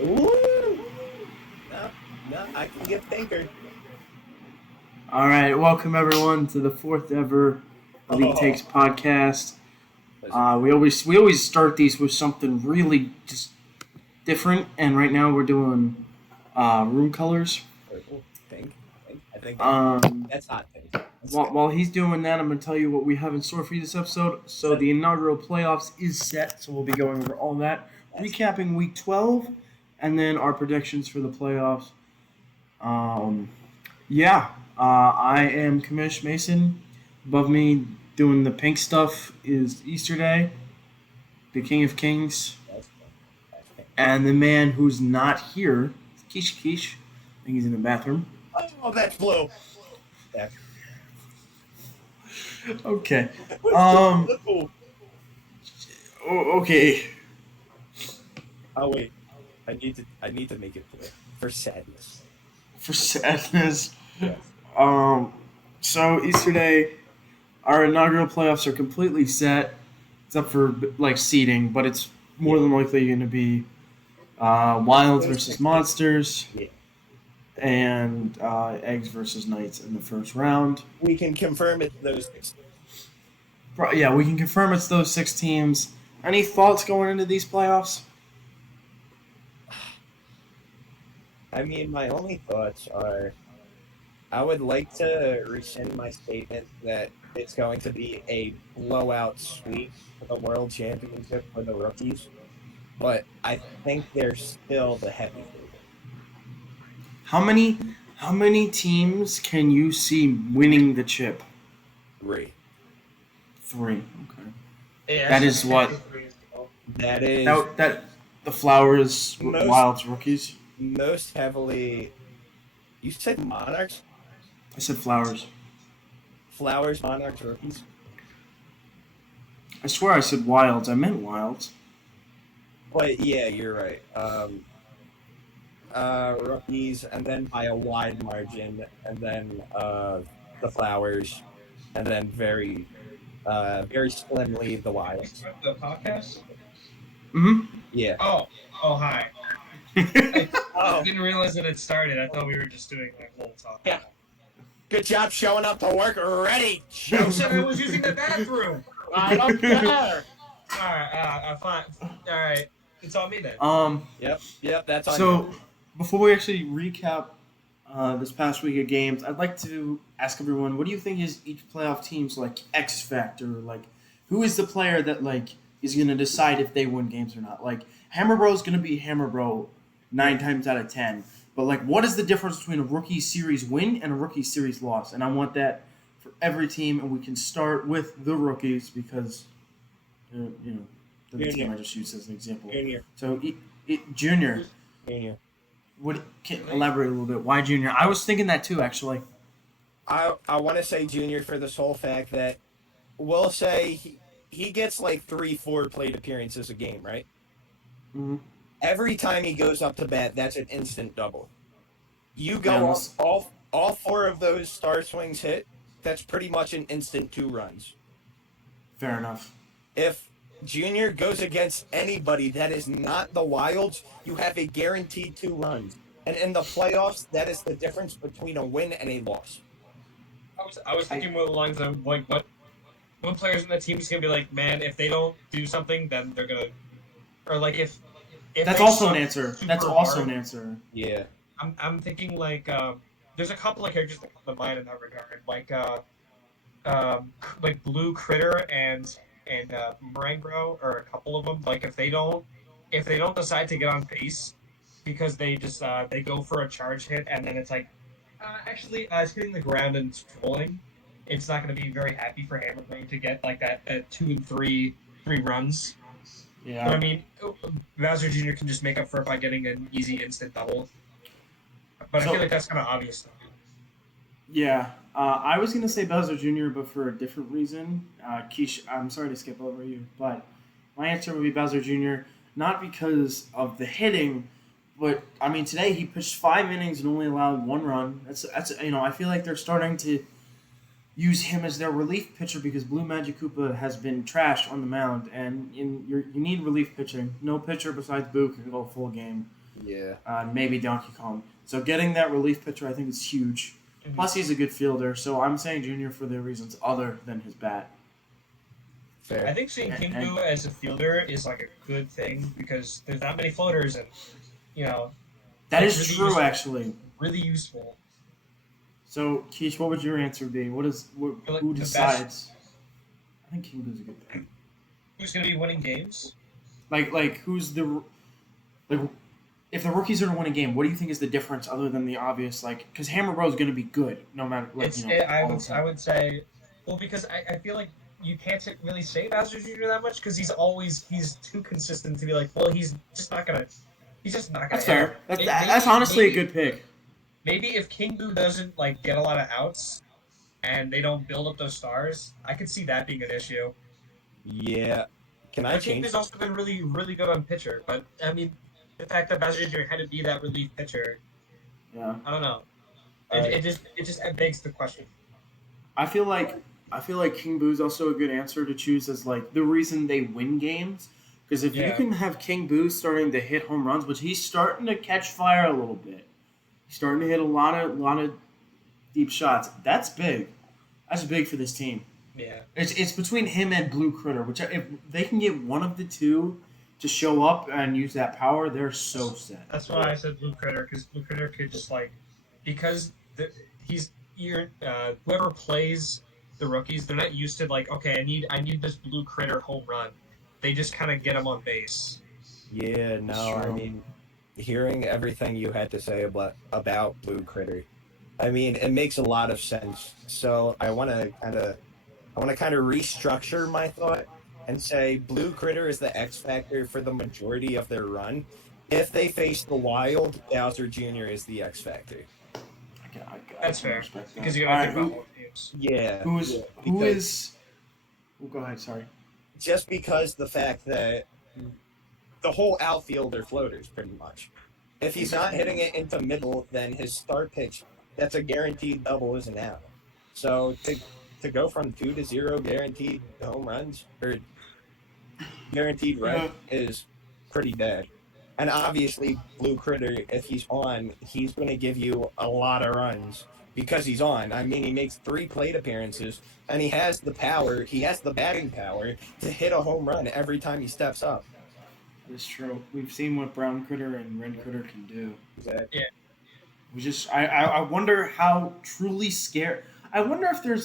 Ooh, no, no, I can get Pinker. All right, welcome everyone to the fourth ever Elite Oh, Takes podcast. listen, We always start these with something really just different, and right now we're doing room colors. purple, pink, pink. I think Um, that's hot pink. That's while, good. while he's doing that, I'm gonna tell you what we have in store for you this episode. So That, the inaugural playoffs is set, so we'll be going over all that, that's recapping week 12, and then our predictions for the playoffs. Um, Yeah, I am Kamish Mason. Above me, doing the pink stuff, is Easter Day, the King of Kings, that's pink. That's pink. and the man who's not here, Kish Kish. I think he's in the bathroom. Oh, that's blue. That's Okay. what's the Um. blue? Okay. Oh wait, I need to make it blue for sadness. For sadness. Yes. Um. So Easter Day, our inaugural playoffs are completely set, except for like seeding, but it's more Yeah. than likely going to be Wilds Those versus six teams. Monsters, Yeah. and Eggs versus Knights in the first round. We can confirm it's those six. Yeah, we can confirm it's those six teams. Any thoughts going into these playoffs? I mean, my only thoughts are I would like to rescind my statement that it's going to be a blowout sweep for the World Championship for the rookies, but I think they're still the heavy favorite. How many how many teams can you see winning the chip? Three. Three. Okay. Yeah, That is I what think three as well. That is that the Flowers most Wilds rookies. most heavily. You said Monarchs, I said Flowers. Flowers, Monarchs, rookies, I swear I said Wilds. I meant Wilds. but yeah, you're right. Rookies, and then by a wide margin, and then the Flowers, and then very slimly the Wilds. The podcast? Mm-hmm. Yeah. Oh, hi. I Oh, didn't realize that it started. I thought we were just doing like little talk. yeah. Good job showing up to work ready, You said I Joseph. was using the bathroom. I don't care. All right, fine. All right, it's on me then. Yep, that's on So you. before we actually recap this past week of games, I'd like to ask everyone, what do you think is each playoff team's like X factor? Like, who is the player that like is going to decide if they win games or not? Like, Hammer Bro is going to be Hammer Bro 9 times out of 10. But like, what is the difference between a rookie series win and a rookie series loss? And I want that for every team, and we can start with the rookies because you know they're the team Junior, I just used as an example. Junior, So, Junior. Junior. What can elaborate a little bit? Why Junior? I was thinking that too, actually. I want to say Junior for the sole fact that we'll say he gets like 3-4 plate appearances a game, right? Mm-hmm. Every time he goes up to bat, that's an instant double. You Yeah, go off all four of those star swings hit, that's pretty much an instant 2 runs. fair enough. If Junior goes against anybody that is not the Wilds, you have a guaranteed 2 runs. And in the playoffs, that is the difference between a win and a loss. I was thinking more along the lines of like what players in the team is gonna be like, man, if they don't do something, then they're gonna, or like if That's they also an suck answer. super That's also hard, an answer. Yeah. I'm thinking like there's a couple of characters that come to mind in that regard, like Blue Critter and Marangro, or a couple of them. Like if they don't decide to get on base because they just they go for a charge hit and then it's like it's hitting the ground and it's trolling. It's not going to be very happy for Hammer to get like that 2 and 3 runs. But I Yeah. mean, Bowser Jr. can just make up for it by getting an easy instant double. But I feel So like that's kind of obvious. yeah, I was gonna say Bowser Jr., but for a different reason. Keish, I'm sorry to skip over you, but my answer would be Bowser Jr. Not because of the hitting, but I mean today he pitched 5 innings and only allowed 1 run. That's I feel like they're starting to use him as their relief pitcher because Blue Magic Koopa has been trash on the mound, and you need relief pitching. No pitcher besides Boo can go full game. Yeah. Maybe Donkey Kong. So getting that relief pitcher, I think, is huge. Mhm. Plus, he's a good fielder, so I'm saying Junior for the reasons other than his bat. I Fair. think seeing And- Kingu as a fielder is like a good thing because there's not many floaters and That It's is really true, useful. actually. really useful. So, Keish, what would your answer be? feel like Who the best- decides? I think Kingu's a good pick. Who's going to be winning games? Like who's the like? If the rookies are to win a game, what do you think is the difference other than the obvious? Like, because Hammer Bro is going to be good no matter. Like, It's you know, all the I time. would say, well, because I feel like you can't really say Bowser Jr. that much because he's too consistent to be like, well, he's just not gonna That's hit. fair. That's, Maybe- that's honestly maybe- a good pick. Maybe if King Boo doesn't like get a lot of outs and they don't build up those stars, I could see that being an issue. Yeah. Can I But King change? Boo's also been really good on pitcher, but I mean, the fact that Bowser Jr. had to be that relief pitcher, Yeah, I don't know. Alright. It just begs the question. I feel like King Boo's also a good answer to choose as like the reason they win games. Because if you Yeah. can have King Boo starting to hit home runs, which he's starting to catch fire a little bit, he's starting to hit a lot of deep shots. That's big. That's big for this team. Yeah. It's between him and Blue Critter, which if they can get one of the two to show up and use that power, they're so set. That's why I said Blue Critter, because Blue Critter could just because whoever plays the rookies, they're not used to okay, I need this Blue Critter home run. They just kind of get him on base. Yeah, no, I True. mean, hearing everything you had to say about Blue Critter, I mean, it makes a lot of sense. So I want to kind of restructure my thought and say Blue Critter is the X factor for the majority of their run. If they face the Wild, Bowser Jr. is the X factor. That's can fair, respect that. because you All gotta right, think about both teams. Yeah. who because- is? Oh, go ahead. Sorry. Just because the fact that the whole outfield are floaters, pretty much. If he's not hitting it into middle, then his start pitch, that's a guaranteed double is an out. So to go from 2 to 0 guaranteed home runs or guaranteed run is pretty bad. And obviously, Blue Critter, if he's on, he's going to give you a lot of runs because he's on. I mean, he makes 3 plate appearances, and he has the power, he has the batting power to hit a home run every time he steps up. That's true. We've seen what Brown Critter and Red Critter can do. Exactly. We just, I wonder how truly scared. I wonder if there's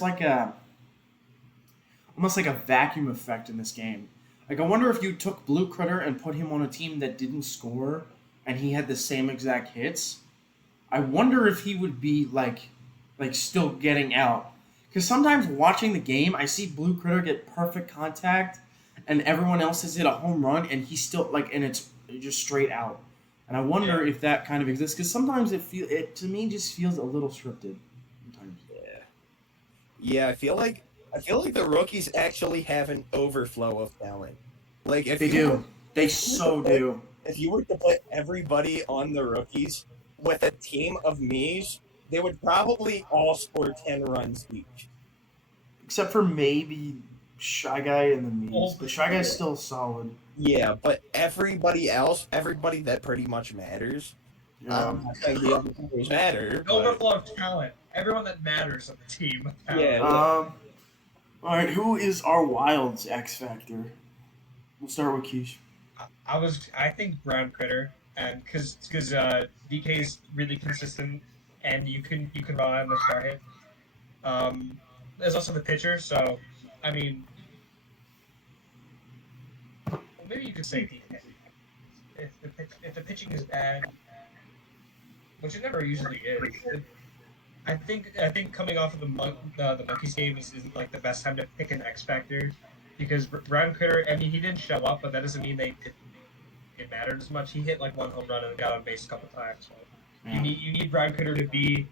almost like a vacuum effect in this game. Like, I wonder if you took Blue Critter and put him on a team that didn't score and he had the same exact hits. I wonder if he would be like still getting out. Because sometimes watching the game, I see Blue Critter get perfect contact and everyone else has hit a home run and he's still and it's just straight out. And I wonder if that kind of exists because sometimes it to me just feels a little scripted. Sometimes. Yeah, I feel like the rookies actually have an overflow of talent. Like if They you do. They so do. if you were to put everybody on the rookies with a team of me's, they would probably all score 10 runs each. Except for maybe Shy Guy and the Mees. Oh, But Shy Guy's still solid. Yeah, but everybody else, everybody that pretty much matters, I'm not saying the other players matter. But, Overflow of talent. Everyone that matters on the team. Yeah. All right, who is our Wild's X Factor? We'll start with Keish. I think Brown Critter, and because DK is really consistent, and you can rely on the star hit. There's also the pitcher, so I mean, maybe you could say DK. If the pitching is bad, which it never usually is. I think coming off of the Monkeys game is like the best time to pick an X Factor, because Brown Critter, I mean, he didn't show up, but that doesn't mean it mattered as much. He hit like one home run and got on base a couple times. So you need Brown Critter to be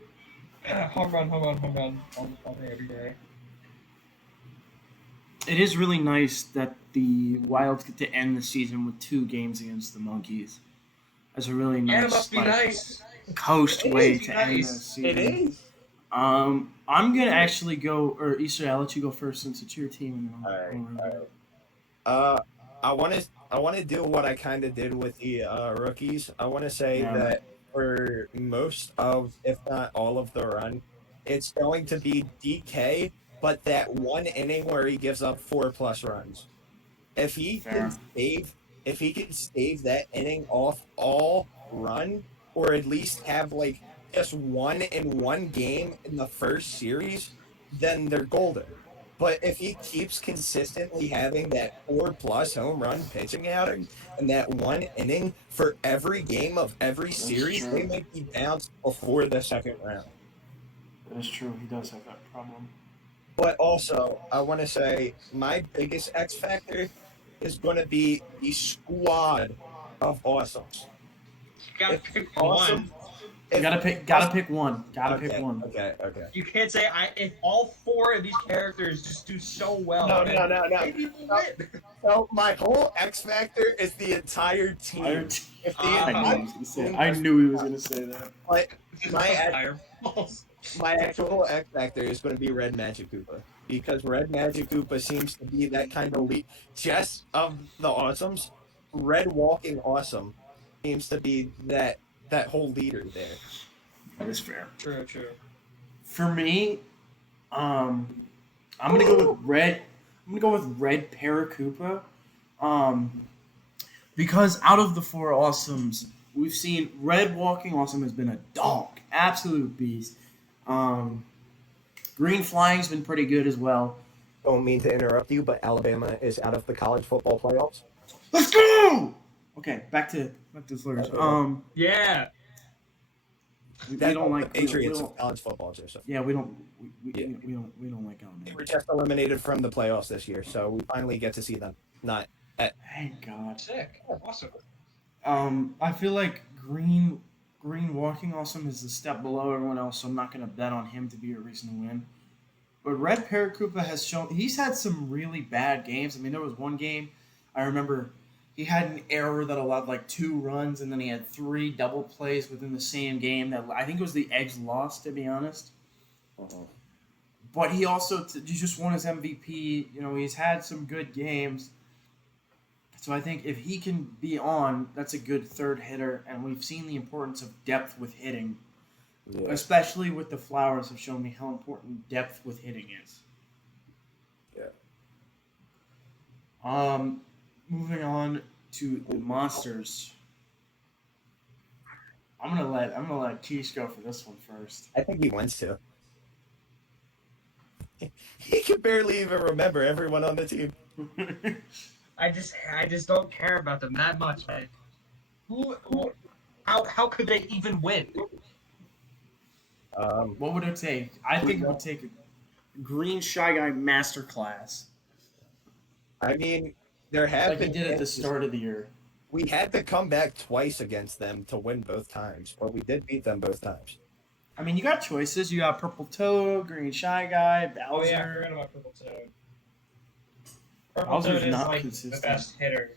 home run all day every day. It is really nice that the Wilds get to end the season with 2 games against the Monkeys. That's a really nice, Yeah, it must be nice. coast It way is to end the nice. season. it is. I'm gonna actually go, or Issa, I'll let you go first since it's your team. And then I'll Alright, go. I I want to do what I kind of did with the rookies. I want to say Yeah. that for most of, if not all of the run, it's going to be DK, but that one inning where he gives up 4+ runs. If he can Fair. save, if he can stave that inning off all run, or at least have like just one in one game in the first series, then they're golden. But if he keeps consistently having that 4+ home run pitching outing and that one inning for every game of every That's series, they true. might be bounced before the second round. That is true. He does have that problem. But also, I want to say my biggest X factor is going to be the squad of awesomes. You gotta If pick awesome, one. You if gotta pick one. Gotta pick okay, one. okay. You can't say if all four of these characters just do so well. No, then no, no, no. maybe we'll No. win. So my whole X factor is the entire team. If the I knew entire he was gonna say. team I was- knew he was gonna say that. like my Fireballs. my actual X factor is going to be Red Magic Koopa because Red Magic Koopa seems to be that kind of lead. Just of the awesomes, Red Walking Awesome seems to be that whole leader there. That is fair. True, true. For me, I'm gonna go with red. I'm gonna go with Red Paracupa, because out of the four awesomes, we've seen Red Walking Awesome has been a dog, absolute beast. Green Flying's been pretty good as well. Don't mean to interrupt you, but Alabama is out of the college football playoffs. Let's go. Okay, back to Slurs. Yeah. We That's don't the like Patriots we of don't, college football, Joseph. yeah, we don't Yeah. we don't like They Alabama. were just eliminated from the playoffs this year, so we finally get to see them. Not Thank God. Sick. Awesome. I feel like Green Walking Awesome is a step below everyone else, so I'm not gonna bet on him to be a reason to win. But Red Paracupa has shown he's had some really bad games. I mean, there was one game I remember he had an error that allowed like 2 runs, and then he had 3 double plays within the same game. That I think it was the Eggs lost, to be honest. But he also he just won his MVP. You know, he's had some good games. So I think if he can be on, that's a good third hitter, and we've seen the importance of depth with hitting, especially with the Flowers have shown me how important depth with hitting is. Yeah. Moving on to the monsters. I'm gonna let Keish go for this one first. I think he wants to. He can barely even remember everyone on the team. I just don't care about them that much. Like, how could they even win? What would it take? I think it would take a Green Shy Guy masterclass, I mean, there have like he been did at the chances. start of the year. We had to come back twice against them to win both times, but we did beat them both times. I mean, you got choices. You got Purple Toad, Green Shy Guy, Bowser. Oh yeah, I forgot about Purple Toad. Purple Bowser's Toad is not like consistent. the best hitter.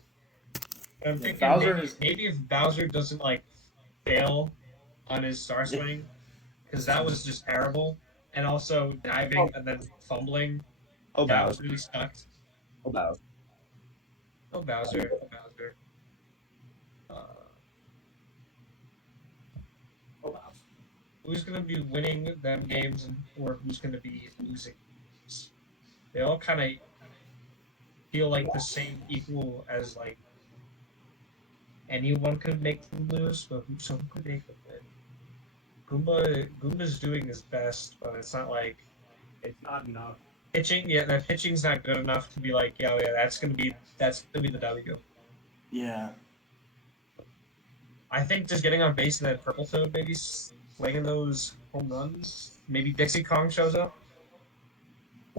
I'm Yeah, thinking Bowser maybe, is- maybe if Bowser doesn't like fail on his star swing, because that was just terrible, and also diving and then fumbling, Oh, that was Bowser. really sucked. Oh, Bowser. Oh Bowser, Bowser. Oh, Bowser. Who's gonna be winning them games, or who's gonna be losing? Games? They all kind of feel like the same equal as like anyone could make them lose, but someone could make them win. Goomba's doing his best, but it's not like It's not enough. pitching. Yeah, the pitching's not good enough to be like, yeah, that's gonna be the W. Yeah. I think just getting on base and then Purple Toad maybe slinging those home runs. Maybe Dixie Kong shows up.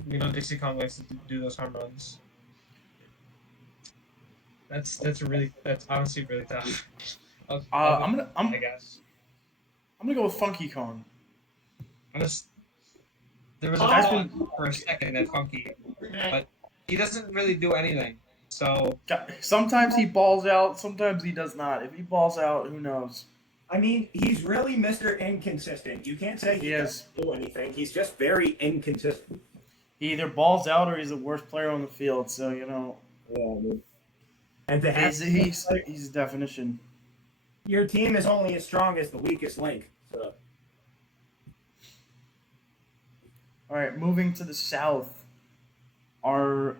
You know, Dixie Kong likes to do those home runs. That's honestly really tough. I'm I guess. gonna go with Funky Kong. There was a That's thought for a second that Funky, but he doesn't really do anything. So Sometimes he balls out, sometimes he does not. If he balls out, who knows? I mean, he's really Mr. Inconsistent. You can't say He is. doesn't do anything. He's just very inconsistent. He either balls out or he's the worst player on the field. So you know. Yeah, And to have He's a definition. your team is only as strong as the weakest link. So All right, moving to the south, our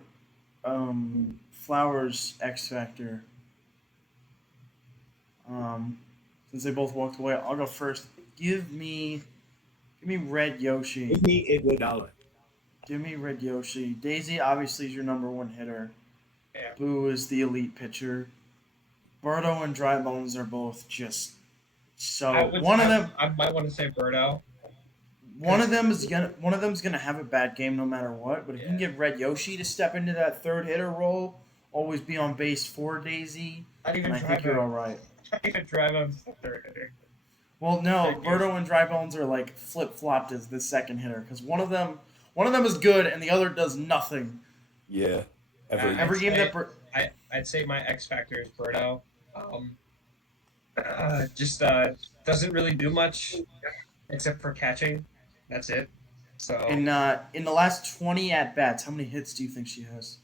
Flowers X Factor. Since they both walked away, I'll go first. Give me Red Yoshi. give me Iguodala. Give me Red Yoshi. Daisy obviously is your number one hitter. Yeah. Boo is the elite pitcher. Birdo and Dry Bones are both just so. I might want to say Birdo. One of them's gonna have a bad game no matter what. But if you can Yeah. get Red Yoshi to step into that third hitter role, always be on base for Daisy, Not even and I think you're all right. Not even drive him to the third hitter. Well, no, Thank you. Birdo and Dry Bones are like flip flopped as the second hitter because one of them is good and the other does nothing. Yeah. Every game that I'd say my X factor is Birdo. Just doesn't really do much except for catching. That's it. So in the last 20 at bats, how many hits do you think she has?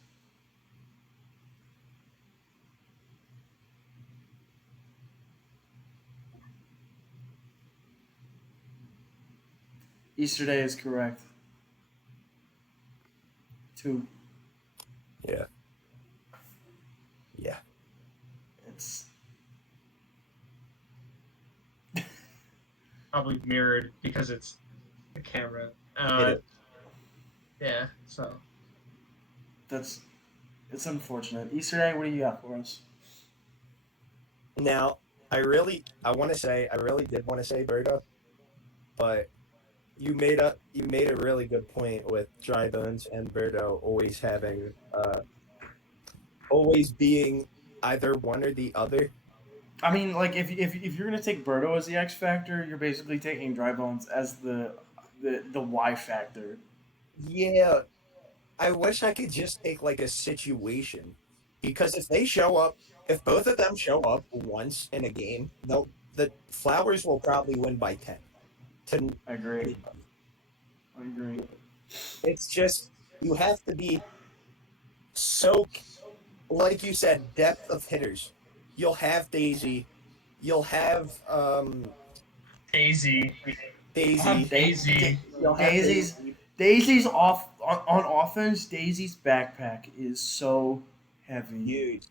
Easter Day is correct. 2. Yeah. Yeah. It's probably mirrored because it's the camera. It is. Yeah. So it's unfortunate. Easter Day, what do you got for us? Now, I really did want to say Birdo, but you made a really good point with Dry Bones and Birdo always being either one or the other. I mean, like if you're gonna take Birdo as the X factor, you're basically taking Dry Bones as the Y factor. Yeah, I wish I could just take like a situation, because if both of them show up once in a game, the Flowers will probably win by 10. I agree. I agree. It's just you have to be so, like you said, depth of hitters. You'll have Daisy, you'll have Daisy. Daisy, Daisy. you'll have Daisy's off on offense. Daisy's backpack is so heavy. huge.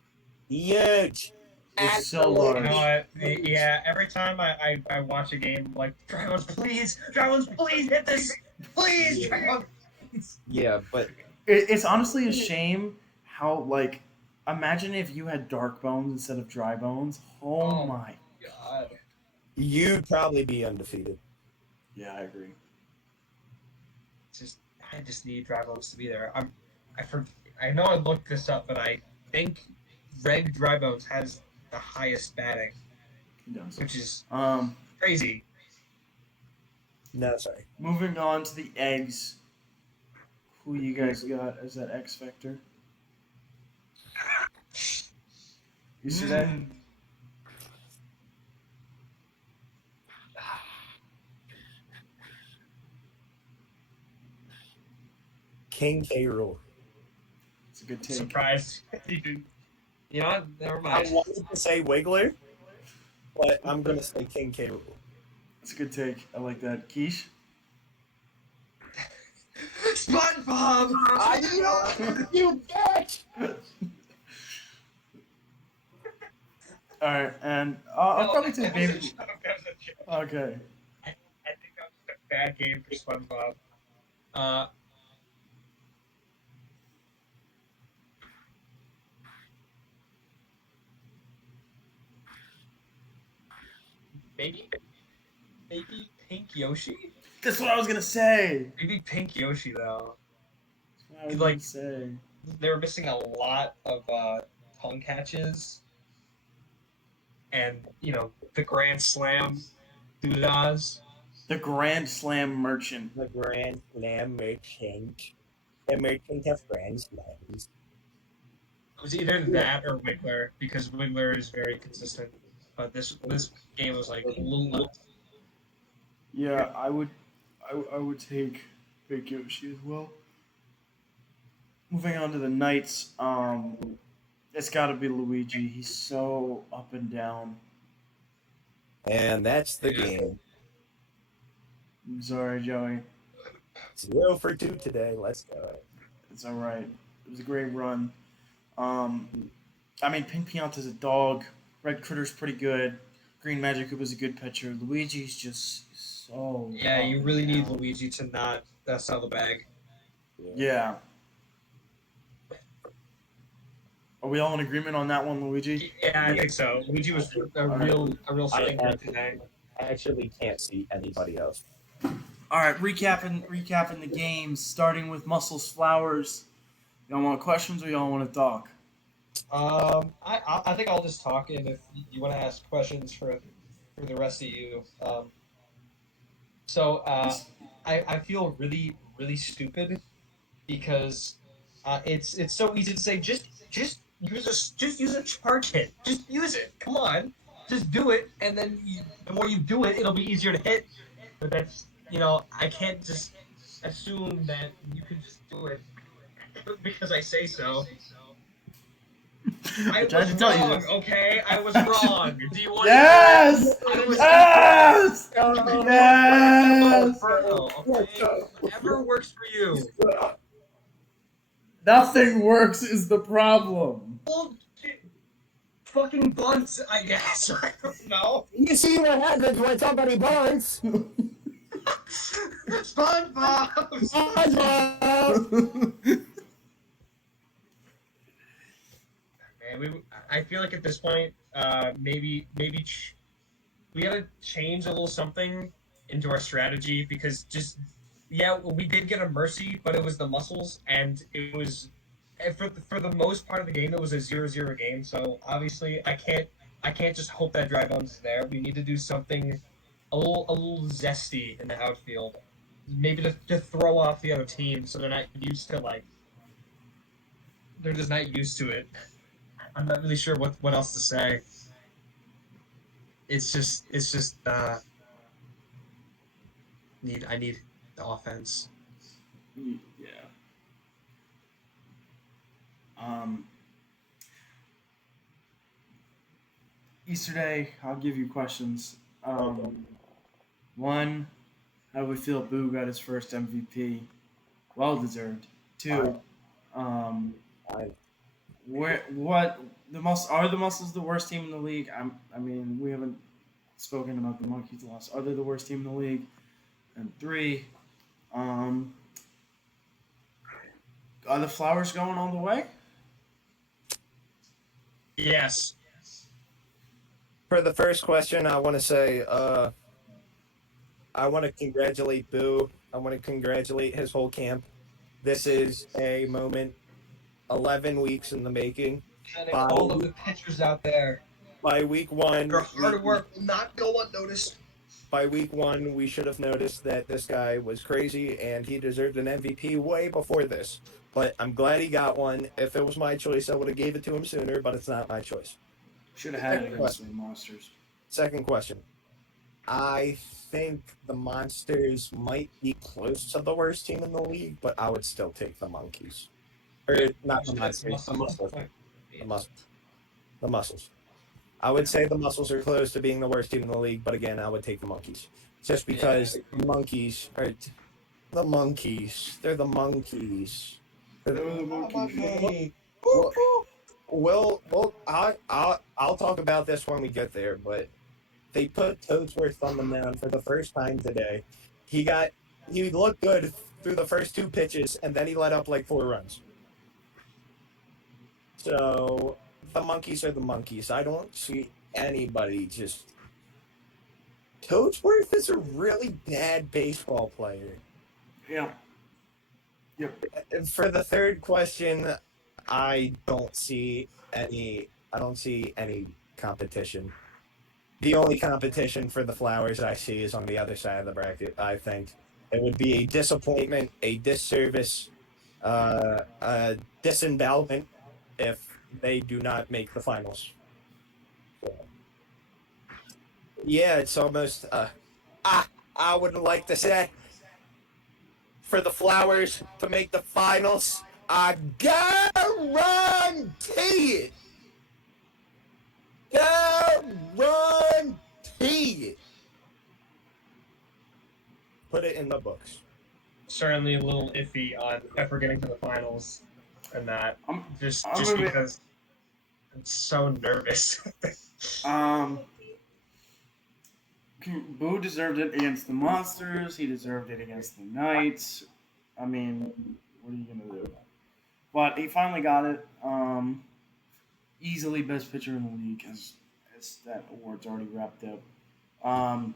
It's so Absolutely. large. You know what? Yeah, every time I watch a game, I'm like, Dragons, please, hit this, please, Yeah. Dragons. Yeah, but It's honestly a shame how like imagine if you had Dark Bones instead of Dry Bones. Oh my. God. you'd probably be undefeated. Yeah, I agree. I just need Dragons to be there. I know I looked this up, but I think Red Drybones has the highest batting, He does. which is Um, crazy. No, sorry. moving on to the eggs. Who you guys got as that X factor? You see that? King K. Rool. It's a good take. Surprised. You know what? Never I mind. wanted to say Wiggler, but I'm gonna say King K. Rool. It's a good take. I like that. Quiche? SpongeBob! You bitch! Alright, and I'll probably take That was a Baby. joke, that was a joke. Okay. I think that was a bad game for SpongeBob. Maybe Pink Yoshi? That's what I was gonna say. Maybe Pink Yoshi though. That's what I was Like- gonna say. They were missing a lot of tongue catches, and the Grand Slam doodahs. The Grand Slam Merchant. The Grand Slam merchant. The merchant of Grand Slams. It was either that or Wiggler because Wiggler is very consistent. But this game was like a little nuts. Yeah, I would take Big Yoshi as well. Moving on to the Knights, It's got to be Luigi. He's so up and down. And that's the game. I'm sorry, Joey. 0 for 2 today. Let's go. It's all right. It was a great run. I mean, Pink Pianta's a dog. Red Critter's pretty good. Green Magic was a good pitcher. Luigi's just so. Yeah, up you and really need down. Luigi to not sell the bag. Yeah. Are we all in agreement on that one, Luigi? Yeah, I think so. Luigi was a real stinger today. I actually can't see anybody else. All right, recapping the games, starting with Muscles Flowers. Y'all want questions or y'all want to talk? I think I'll just talk, and if you want to ask questions for the rest of you. I feel really stupid because it's so easy to say just use a charge hit. Just use it. Come on, just do it, and then the more you do it, it'll be easier to hit. But that's I can't just assume that you can just do it because I say so. I tried was to tell you wrong, this. okay? I was wrong. Do you want Yes! I was Yes! Yes! Inferno, okay? Whatever works for you. Nothing works is the problem. Bullshit. Fucking bunts, I guess. I don't know. You see what happens when somebody bunts? SpongeBob! Man, I feel like at this point, maybe we gotta change a little something into our strategy because we did get a mercy, but it was the muscles, and it was and for the most part of the game, it was a 0-0 game. So obviously, I can't just hope that dry bones is there. We need to do something a little zesty in the outfield, maybe to throw off the other team so they're not used to they're just not used to it. I'm not really sure what else to say. It's just I need the offense. Yeah. Easter Day, I'll give you questions. One, how do we feel Boo got his first MVP? Well deserved. Two, I, what are the Muscles the worst team in the league? I mean, we haven't spoken about the Monkeys loss. Are they the worst team in the league? And three, are the Flowers going all the way? Yes. for the first question, I want to say, I want to congratulate Boo. I want to congratulate his whole camp. This is a moment 11 weeks in the making. And all of the pitchers out there, By week one, your hard work will not go unnoticed. by week one, we should have noticed that this guy was crazy and he deserved an MVP way before this. But I'm glad he got one. If it was my choice, I would have gave it to him sooner, but it's not my choice. Should have had it against the Monsters. Second question. I think the Monsters might be close to the worst team in the league, but I would still take the Monkeys. Or not the Monsters, the Muscles. The Muscles. I would say the Muscles are close to being the worst team in the league, but again, I would take the Monkeys. Just because the Monkeys are the Monkeys. They're the Monkeys. They're the Monkeys. I'll talk about this when we get there, but they put Toadsworth on the mound for the first time today. He looked good through the first two pitches, and then he let up like 4 runs. So the Monkeys are the Monkeys. I don't see anybody just. Toadsworth is a really bad baseball player. Yeah. Yep. For the third question, I don't see any competition. The only competition for the Flowers I see is on the other side of the bracket. I think it would be a disappointment, a disservice, a disembowelment if they do not make the finals. Yeah, it's almost. I would like to say, for the Flowers to make the finals, I guarantee it. Guaranteed. Put it in the books. Certainly a little iffy on ever getting to the finals and that. I'm, Just I'm just a bit, because I'm so nervous. um, Boo deserved it against the Monsters. He deserved it against the Knights. I mean, what are you gonna do? But he finally got it. Easily best pitcher in the league, as that award's already wrapped up. I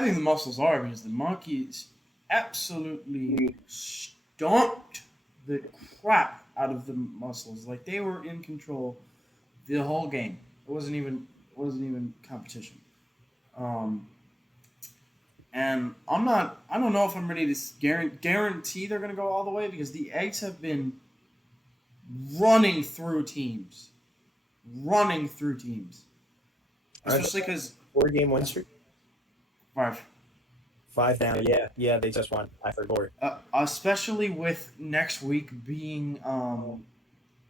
think the Muscles are because the Monkeys absolutely stomped the crap out of the Muscles. Like they were in control the whole game. It wasn't even competition. Um, and I don't know if I'm ready to guarantee they're going to go all the way because the Eggs have been running through teams. Running through teams. Especially because 4-game win streak. 5. 5 now. Yeah, they just won. I forgot. Especially with next week being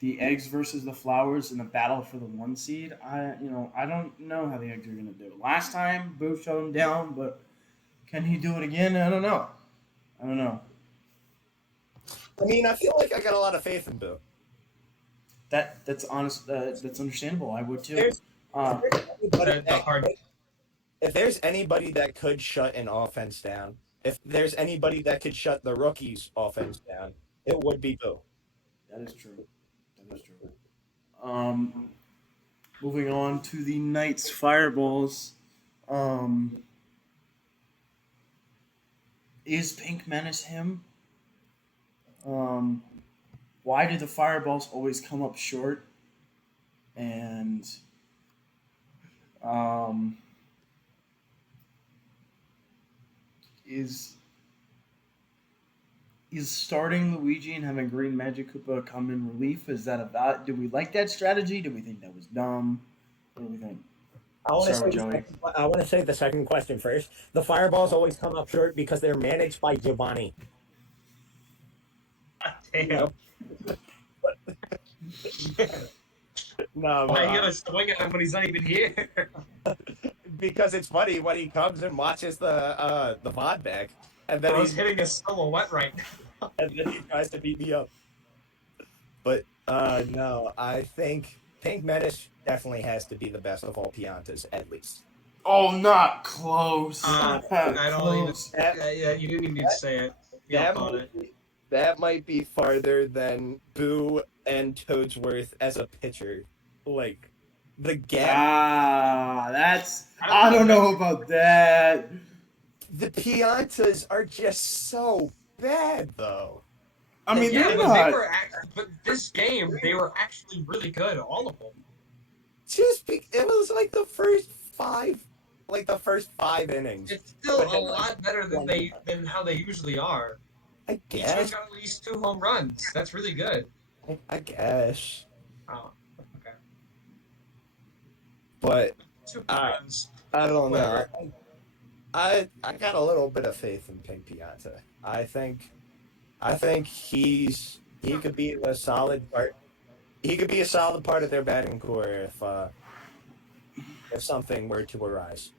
the Eggs versus the Flowers in the battle for the 1 seed. I don't know how the Eggs are going to do. Last time, Boo shut them down, but can he do it again? I don't know. I mean, I feel like I got a lot of faith in Boo. That's honest. That's understandable. I would too. There's- The If there's anybody that could shut an offense down, if there's anybody that could shut the rookies' offense down, it would be Boo. That is true. Moving on to the Knights Fireballs. Is Pink Menace him? Why do the Fireballs always come up short? And is starting Luigi and having Green Magic Koopa come in relief? Is that about? Do we like that strategy? Do we think that was dumb? What do we think? I want Sorry, Joey. to say the second question first. The Fireballs always come up short because they're managed by Giovanni. Damn. No, Why you gonna swing at him when he's not even here? because it's funny when he comes and watches the VOD back, and then Bro's hitting a silhouette right now. and then he tries to beat me up. But no, I think Pink Menace definitely has to be the best of all Piantas, at least. Oh, not close. I don't even. Close. Yeah, you didn't even need to say it. That might be farther than Boo and Toadsworth as a pitcher. Like, the gap. That's. I don't know about that. The Piantas are just so bad, though. I mean, yeah, they're but not. they were but this game they were actually really good, all of them. It was like the first 5 innings. It's still a lot better than how they usually are. I Each one guess. got at least 2 home runs. That's really good. I guess. Oh, okay. But 2 home runs. I don't know. Whatever. I got a little bit of faith in Pink Pianta. I think he could be a solid part. He could be a solid part of their batting core if something were to arise.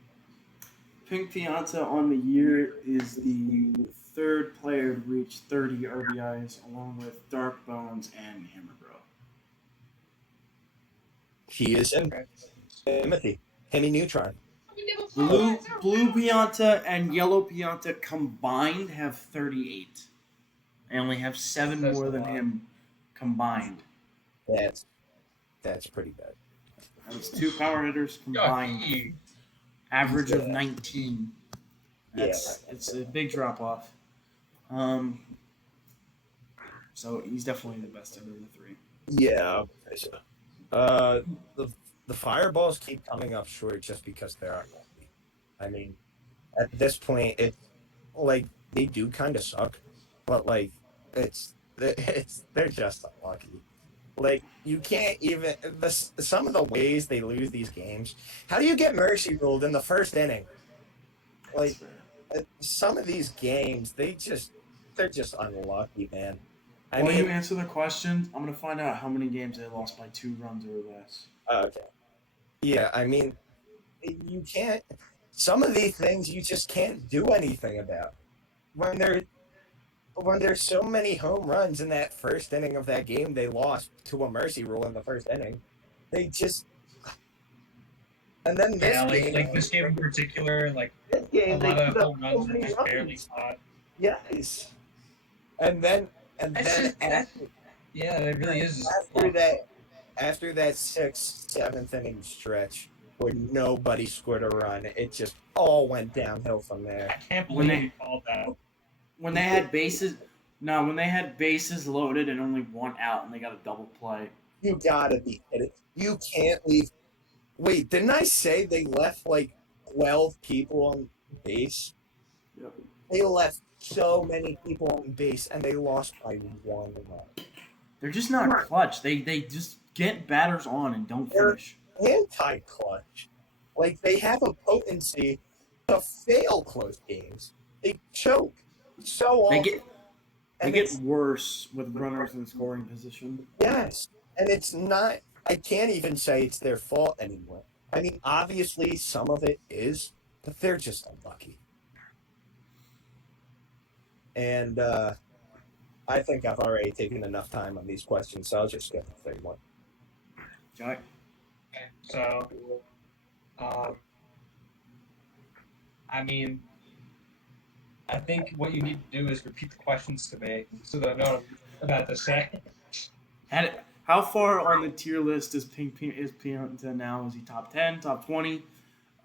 Pink Pianta on the year is the 3rd player to reach 30 RBIs, along with Dark Bones and Hammer Bro. He is Timothy. Timmy Neutron. Blue Pianta and Yellow Pianta combined have 38. I only have 7 That's more a than lot. him combined. That's pretty bad. That's 2 power hitters combined. Yucky. Average of 19. Yeah. It's a big drop off. So he's definitely the best out of the 3. Yeah. The Fireballs keep coming up short just because they're unlucky. I mean, at this point, it's like they do kind of suck, but like they're just unlucky. Like you can't even some of the ways they lose these games. How do you get mercy ruled in the first inning? Like some of these games, they're just unlucky, man. While you answer the question, I'm going to find out how many games they lost by 2 runs or less. Okay. Yeah, I mean, you can't. Some of these things you just can't do anything about. When there when there's so many home runs in that first inning of that game, they lost to a mercy rule in the first inning. They just and then Yeah, like this game in particular, like this a game they lot of put up home so runs were many just barely runs. caught. Yes, and then and That's then just that. Yeah, it really is just after luck. that after that sixth, seventh inning stretch where nobody scored a run, it just all went downhill from there. I can't When believe they you called that. when they had bases, no, when they had bases loaded and only one out, and they got a double play. You gotta be kidding. You can't leave. Wait, didn't I say they left like 12 people on base? Yep. They left so many people on base and they lost by one run. They're just not clutch. They just get batters on and don't They're finish. anti clutch. Like they have a potency to fail close games. They choke so They often. get they And get it's worse with runners in scoring position. yes. And it's not I can't even say it's their fault anymore. I mean, obviously some of it is, but they're just unlucky. And I think I've already taken enough time on these questions, so I'll just skip the third one. Okay. Okay, so, um, I mean, I think what you need to do is repeat the questions to me so that I know what I'm about to say. How far on the tier list is Pianta now? Is he top 10, top 20?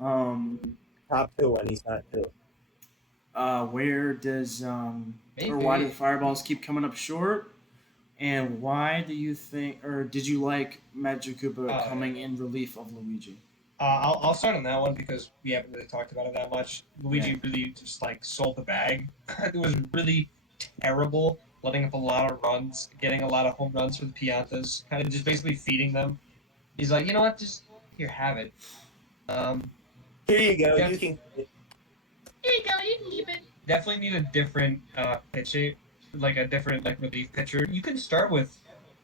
Top two, and he's not two. Where does or why do the fireballs keep coming up short? And why do you think, or did you like Magikuba coming in relief of Luigi? I'll start on that one because we haven't really talked about it that much. Luigi really just like sold the bag. It was really terrible, letting up a lot of runs, getting a lot of home runs for the Piantas, kind of just basically feeding them. He's like, you know what, just here, have it. Um, Here you go. def- You can. Here you go, you can keep it. Definitely need a different pitcher, like a different like relief pitcher. You can start with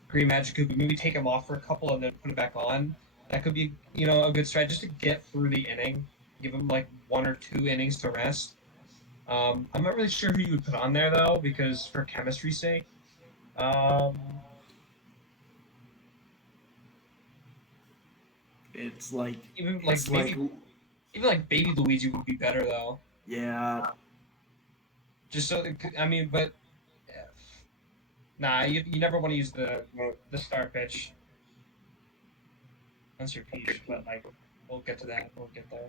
Green Magic but maybe take him off for a couple and then put it back on. That could be, a good strat just to get through the inning. Give him like 1 or 2 innings to rest. I'm not really sure who you would put on there though, because for chemistry's sake, um, It's like even like it's maybe like even like Baby Luigi would be better though. yeah. Just so I mean, but nah, you never want to use the star pitch. That's your peach, but like we'll get to that. We'll get there.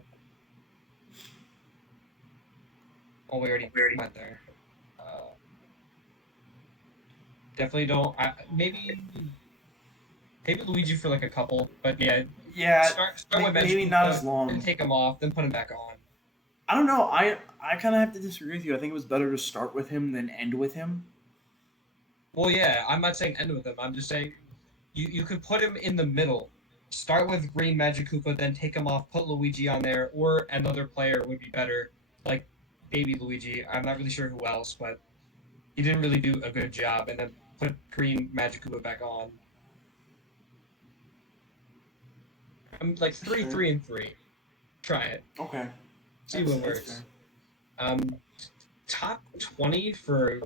Oh, we already went there. Definitely don't. Maybe Luigi for like a couple, but yeah. Yeah, Start with maybe Magic not Koopa, as long. then take him off, then put him back on. I don't know. I kind of have to disagree with you. I think it was better to start with him than end with him. Well, yeah, I'm not saying end with him. I'm just saying you could put him in the middle. Start with Green Magic Koopa, then take him off, put Luigi on there, or another player would be better, like Baby Luigi. I'm not really sure who else, but he didn't really do a good job, and then put Green Magic Koopa back on. I'm like three, Sure. 3-3. Try it. Okay. See what works. Top 20 for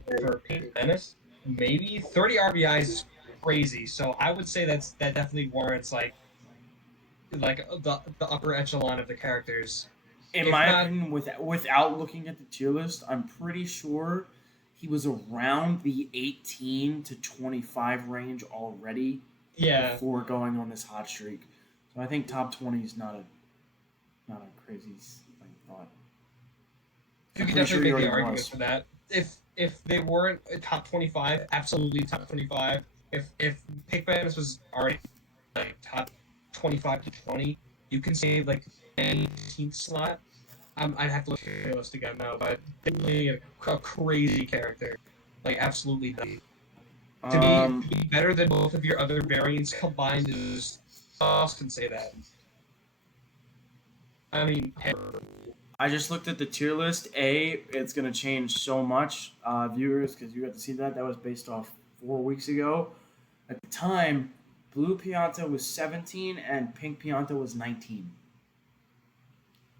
Pink Menace, maybe 30 RBIs is crazy. So I would say that definitely warrants like the upper echelon of the characters. In If my not- opinion, without looking at the tier list, I'm pretty sure he was around the 18 to 25 range already Yeah, before going on this hot streak. So I think top 20 is not a crazy thought. you I'm could pretty sure definitely he make the already argument was. for that. If they weren't top 25, absolutely top 25. If Pink Menace was already like top 25 to 20, you can save like an 18th slot. I'd have to look at the list again now, but definitely a crazy character, like absolutely nutty. To be better than both of your other variants combined is who else can say that? I mean, I just looked at the tier list. It's going to change so much, viewers, because you got to see that. That was based off 4 weeks ago. At the time, Blue Pianta was 17 and Pink Pianta was 19.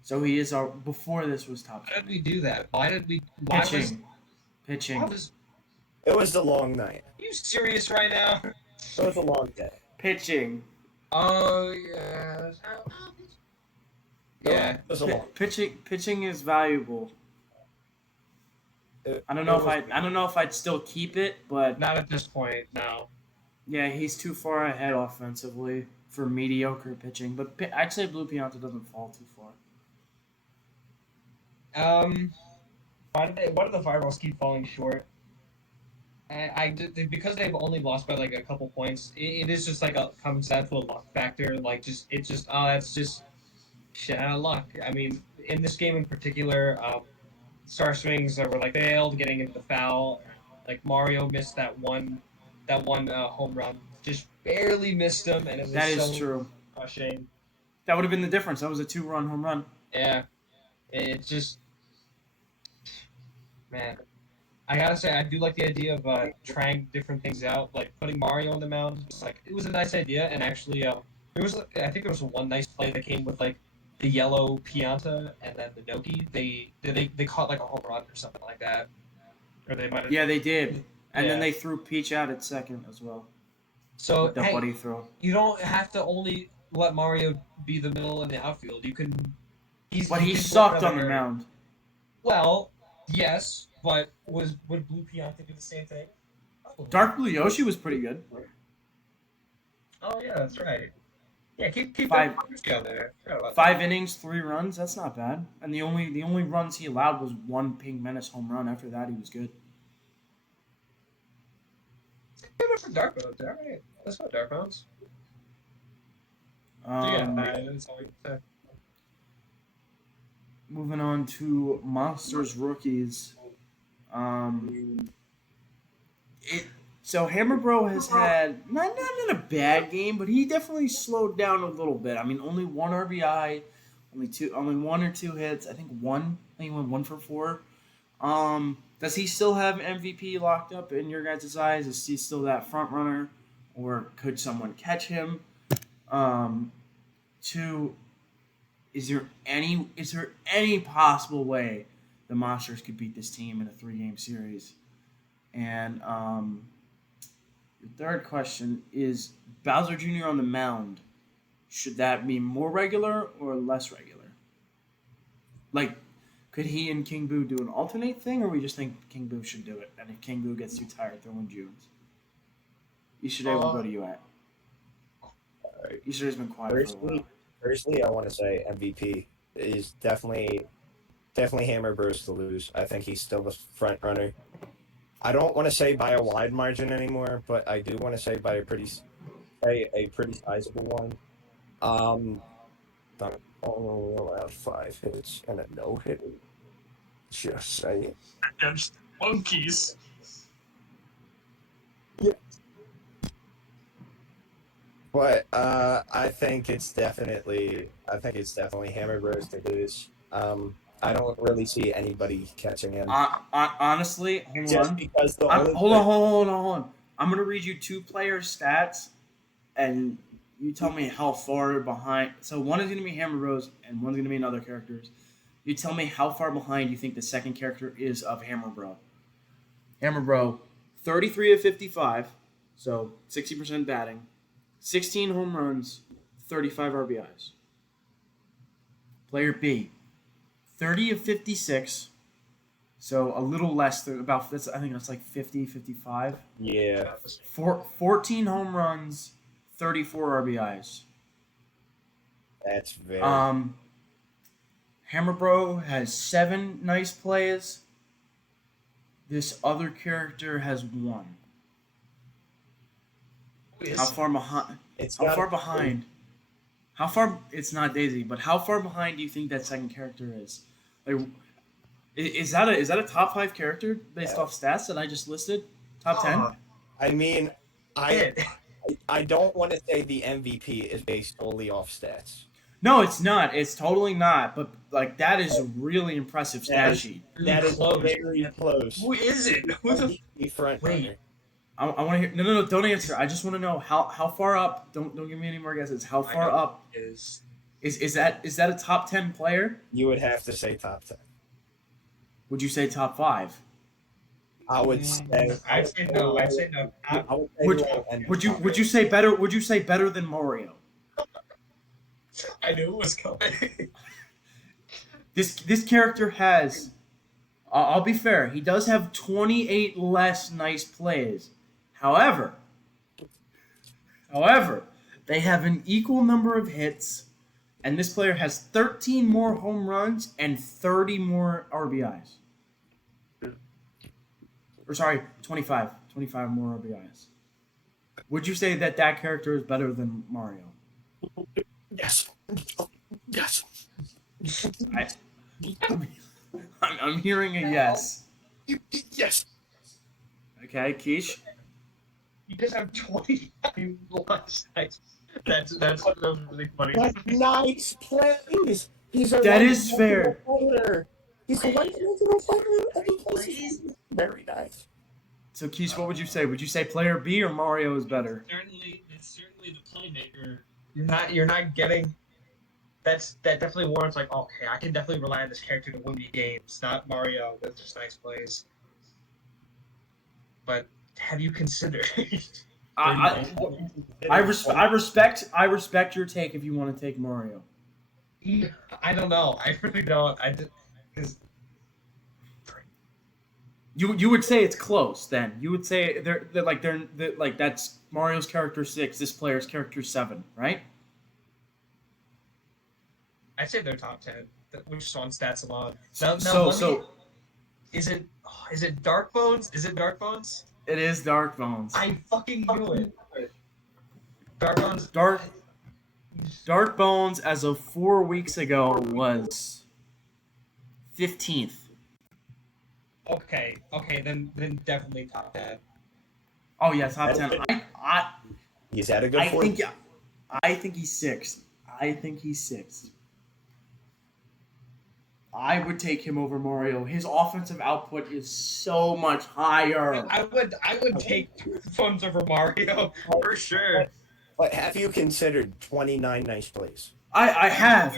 So he is our before this was top Why did 20. we do that? Why did we? Why was? Pitching. Why was? It was a long night. Are you serious right now? It was a long day. Pitching. Oh yeah. Yeah. It was a long. Pitching is valuable. I don't know if I'd still keep it, but Not at this point. No. yeah, he's too far ahead offensively for mediocre pitching. But I'd say Blue Pianta doesn't fall too far. Why do the Fireballs keep falling short? Because they've only lost by like a couple points. It is just like comes down to a luck factor. Like that's just shit out of luck. I mean, in this game in particular, Star Swings were like failed getting into the foul. Like Mario missed that one home run, just barely missed him, and it was That is so true. crushing. That would have been the difference. That was a 2-run home run. Yeah, it just man. I gotta say, I do like the idea of trying different things out, like putting Mario on the mound. It was a nice idea, and actually, I think there was one nice play that came with like the yellow Pianta and then the Noki. They caught like a home run or something like that, or they might have. Yeah, they did. And then Yeah. they threw Peach out at second as well. So With the hey, buddy throw. you don't have to only let Mario be the middle and the outfield. You can. But he can put sucked on another the area. mound. Well, yes, but would Blue Pianta do the same thing? Dark Blue Yoshi was pretty good. Oh yeah, that's right. Yeah, keep Five- that down there. Forgot about 5 innings, 3 runs. That's not bad. And the only runs he allowed was one Pink Menace home run. After that, he was good. that. Give it for Dark Modes. All right, let's go Dark Modes. Um, That's all we can say. Moving on to Monsters rookies. So Hammer Bro has had not a bad game, but he definitely slowed down a little bit. I mean, only 1 RBI, only 1 or 2 hits. I think he went 1 for 4. Does he still have MVP locked up in your guys' eyes? Is he still that front runner, or could someone catch him? 2. Is there any possible way the Monsters could beat this team in a 3-game series? And the third question is Bowser Jr. on the mound. Should that be more regular or less regular? Like, could he and King Boo do an alternate thing, or we just think King Boo should do it? And if King Boo gets too tired, throw in Junes. Yeshide, we'll go to you at. Alright. Yeshide's been quiet for a while. Personally, I want to say MVP is definitely Hammer Bros to lose. I think he's still the front runner. I don't want to say by a wide margin anymore, but I do want to say by a pretty sizable one. Don't only allowed 5 hits and a no hit. Just saying. Against monkeys. But I think it's definitely Hammer Bros to lose. I don't really see anybody catching him. Honestly, hold Just on. because the Hold on. I'm gonna read you 2 players' stats, and you tell me how far behind. So one is gonna be Hammer Bros, and one's gonna be another character's. You tell me how far behind you think the second character is of Hammer Bro. Hammer Bro, 33 of 55, so 60% batting, 16 home runs, 35 RBIs. Player B, 30 of 56, so a little less than I think that's like 50, 55. Yeah. 14 home runs, 34 RBIs. That's very. Hammer Bro has 7 nice plays. This other character has 1. How far behind? How far behind? How far? It's not Daisy, but how far behind do you think that second character is? Like, is that a top 5 character based off stats that I just listed? Top 10? I mean, I don't want to say the MVP is based solely off stats. No, it's not. It's totally not. But like that is a really impressive stat sheet. That is close. very close. Who is it? Who the? The front Wait. runner. I want to hear. No. Don't answer. I just want to know how far up. Don't give me any more guesses. How I far know up it is. is that a top 10 player? You would have to say top 10. Would you say top 5? I would say. I'd say no. I'd say no. I would say Would low end top would you say better? Would you say better than Mario? I knew it was coming. This character has. I'll be fair. He does have 28 less nice plays. However, they have an equal number of hits, and this player has 13 more home runs and 30 more RBIs. Or sorry, 25. 25 more RBIs. Would you say that character is better than Mario? Yes. Yes. I, I'm hearing a yes. Yes. Okay, Keish? You just have 29 less nights. That's really funny. Like nice plays. He's a That is fair. player. He's a one-dimensional player. And he plays very nice. So, Keish, what would you say? Would you say player B or Mario is better? It's certainly the playmaker. You're not getting. That definitely warrants like, okay, I can definitely rely on this character to win me games, not Mario with just nice plays. But have you considered? I respect your take if you want to take Mario. I don't know. I really don't. I just because You would say it's close then. You would say they're like that's Mario's character 6, this player's character 7, right? I'd say they're top 10. Which is on stats alone. Is it Dark Bones? Is it Dark Bones? It is Dark Bones. I fucking knew it. Dark Bones. Dark Bones as of 4 weeks ago was 15th. Okay, then definitely top 10. Oh yeah, top 10. He's had a good form. I think he's 6th. I think he's 6th. I would take him over Mario. His offensive output is so much higher. I would take phones over Mario for sure. But have you considered 29 nice plays? I have.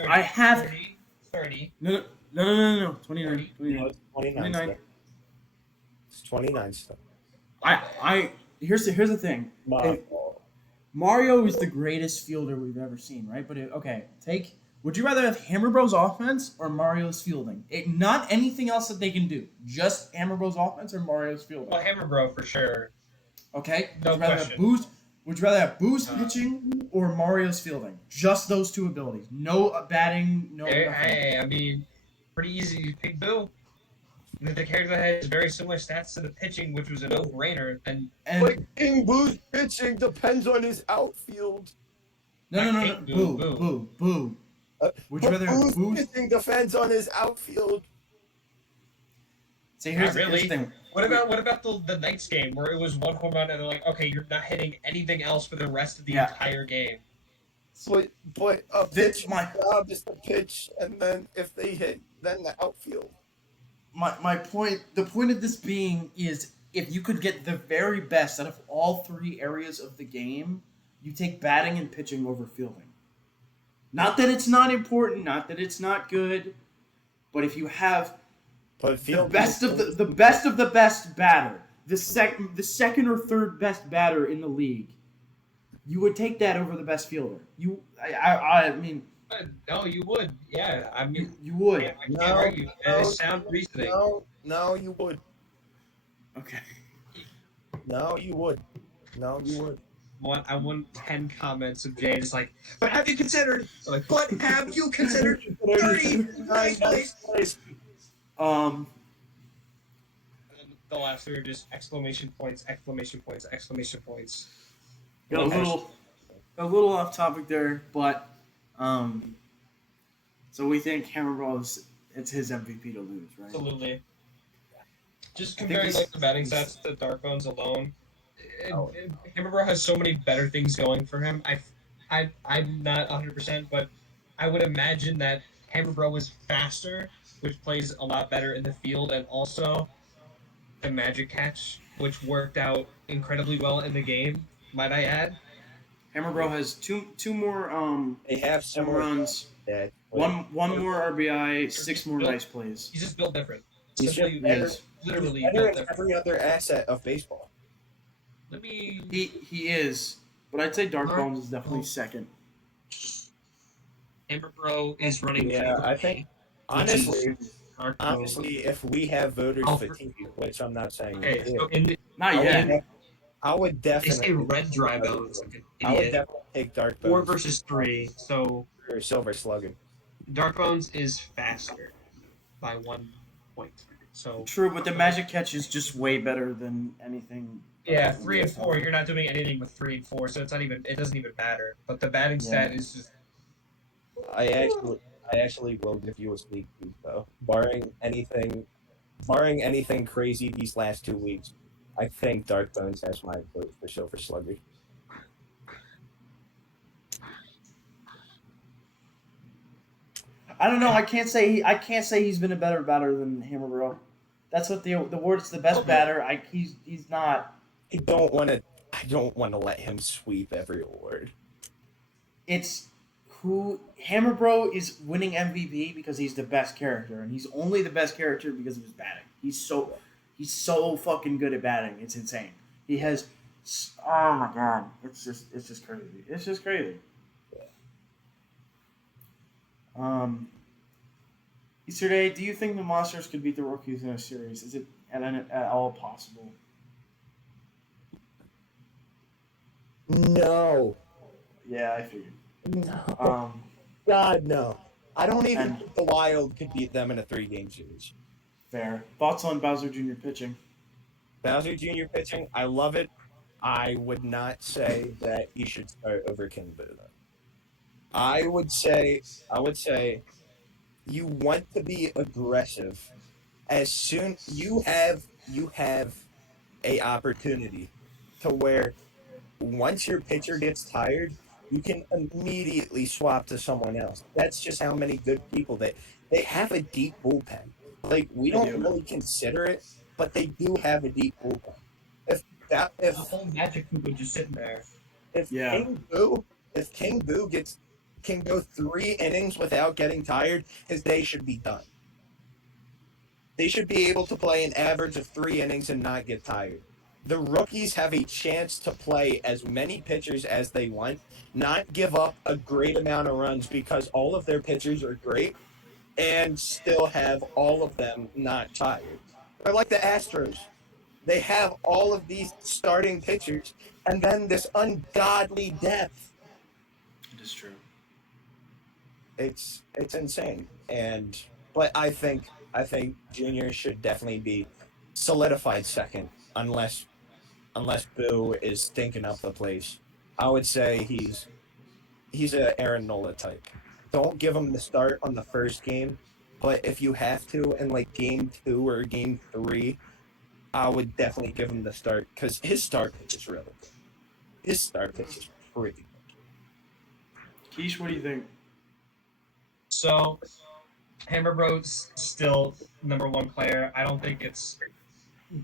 30. No. 29. 29. It's 29 stuff. Here's the thing. Mario is the greatest fielder we've ever seen, right? But would you rather have Hammer Bros offense or Mario's fielding? Not anything else that they can do. Just Hammer Bros offense or Mario's fielding. Well, Hammer Bro for sure. Okay. No question. Would you rather have Boost pitching or Mario's fielding? Just those two abilities. No batting. No. Hey, I mean, pretty easy to pick Boo. The character that has very similar stats to the pitching, which was a no-brainer. And King Boo's pitching depends on his outfield. No. Boo. Would you rather have Boo's pitching depends on his outfield. See, here's the thing. What about the Knights game where it was one home run and they're like, okay, you're not hitting anything else for the rest of the entire game? But a pitch, my job is to pitch, and then if they hit, then the outfield. My point, the point of this being is if you could get the very best out of all 3 areas of the game, you take batting and pitching over fielding. Not that it's not important, not that it's not good, but if you have the best of the best batter, the second or third best batter in the league, you would take that over the best fielder. I mean. No, you would. Yeah, I mean, you would. I can't argue. That is sound reasoning. No, you would. Okay. No, you would. I want 10 comments of Jay just like, but have you considered? Like, but have you considered 30 nice plays? And then the last 3 are just exclamation points. Got a little off topic there, but so we think Hammer Bros, it's his MVP to lose, right? Absolutely. Just comparing like the batting stats to Dark Bones alone, Hammer Bro has so many better things going for him. I'm not 100%, but I would imagine that Hammer Bro is faster, which plays a lot better in the field, and also the magic catch which worked out incredibly well in the game, might I add. Hammer Bro has two more They have home similar runs, stats, but one more RBI, Or 6 more nice plays. He's just built different. he's just Simply, He better. is. He's literally better built in different. every other asset of baseball. Let me. He is, but I'd say Dark Dark Bones is definitely Bones. second. Amber Bro is running Yeah, I 4A, think which is honestly, Dark Bone. honestly, if we have voters Oh, fatigue, which I'm not saying we Okay, do, so in the, Not I would, yet. I would they say definitely, red dry bones like an I would idiot. definitely take Dark 4 Bones versus 3. So or Silver Slugger. Dark Bones is faster by 1 point. So True, but the Magic Catch is just way better than anything. yeah, 3 and 4. You're not doing anything with 3 and 4, so it's not even. It doesn't even matter. But the batting stat is just. I actually, I actually will give you a sneak peek though. Barring anything crazy these last 2 weeks, I think Dark Bones has my vote for Silver Slugger. I don't know. I can't say he's been a better batter than Hammer Bro. That's what the word's the best batter. He's not. I don't want to let him sweep every award. It's who Hammer Bro is winning MVP because he's the best character, and he's only the best character because of his batting. He's so fucking good at batting. It's insane. He has. Oh my god! It's just crazy. It's just crazy. Yesterday, do you think the Monsters could beat the Rockies in a series? Is it at all possible? No. Yeah, I figured. No. God, no. I don't even And- think the Wild could beat them in a 3-game series. Fair. Thoughts on Bowser Jr. pitching? Bowser Jr. pitching, I love it. I would not say that you should start over King Boo. Though. I would say you want to be aggressive. As soon you have a opportunity to where once your pitcher gets tired, you can immediately swap to someone else. That's just how many good people they have a deep bullpen. Like we They don't do. really consider it, but they do have a deep bullpen. If The whole Magic Cubo just sitting there. if Yeah. King Boo can go 3 innings without getting tired, his day should be done. They should be able to play an average of 3 innings and not get tired. The rookies have a chance to play as many pitchers as they want, not give up a great amount of runs because all of their pitchers are great, and still have all of them not tired. They're like the Astros. They have all of these starting pitchers and then this ungodly depth. It is true. It's insane. But I think Junior should definitely be solidified second unless Boo is stinking up the place. I would say he's a Aaron Nola type. Don't give him the start on the first game, but if you have to in like game 2 or game 3, I would definitely give him the start because his start pitch is really good. His start pitch is pretty good. Keish, what do you think? So, Hammer Bro's still #1 player. I don't think it's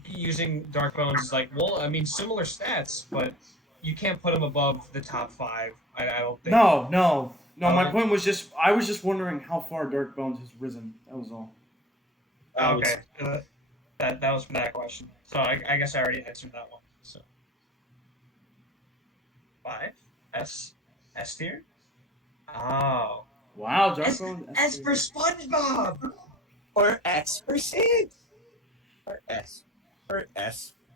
using Dark Bones is like, well, I mean, similar stats, but you can't put him above the top 5. I don't think. No. My Okay. point was I was just wondering how far Dark Bones has risen. That was all. Okay. That was for that question. So I guess I already answered that one. So 5 S tier. Oh. Wow, Dark Bones. S for SpongeBob. Or S for Sandy. Or S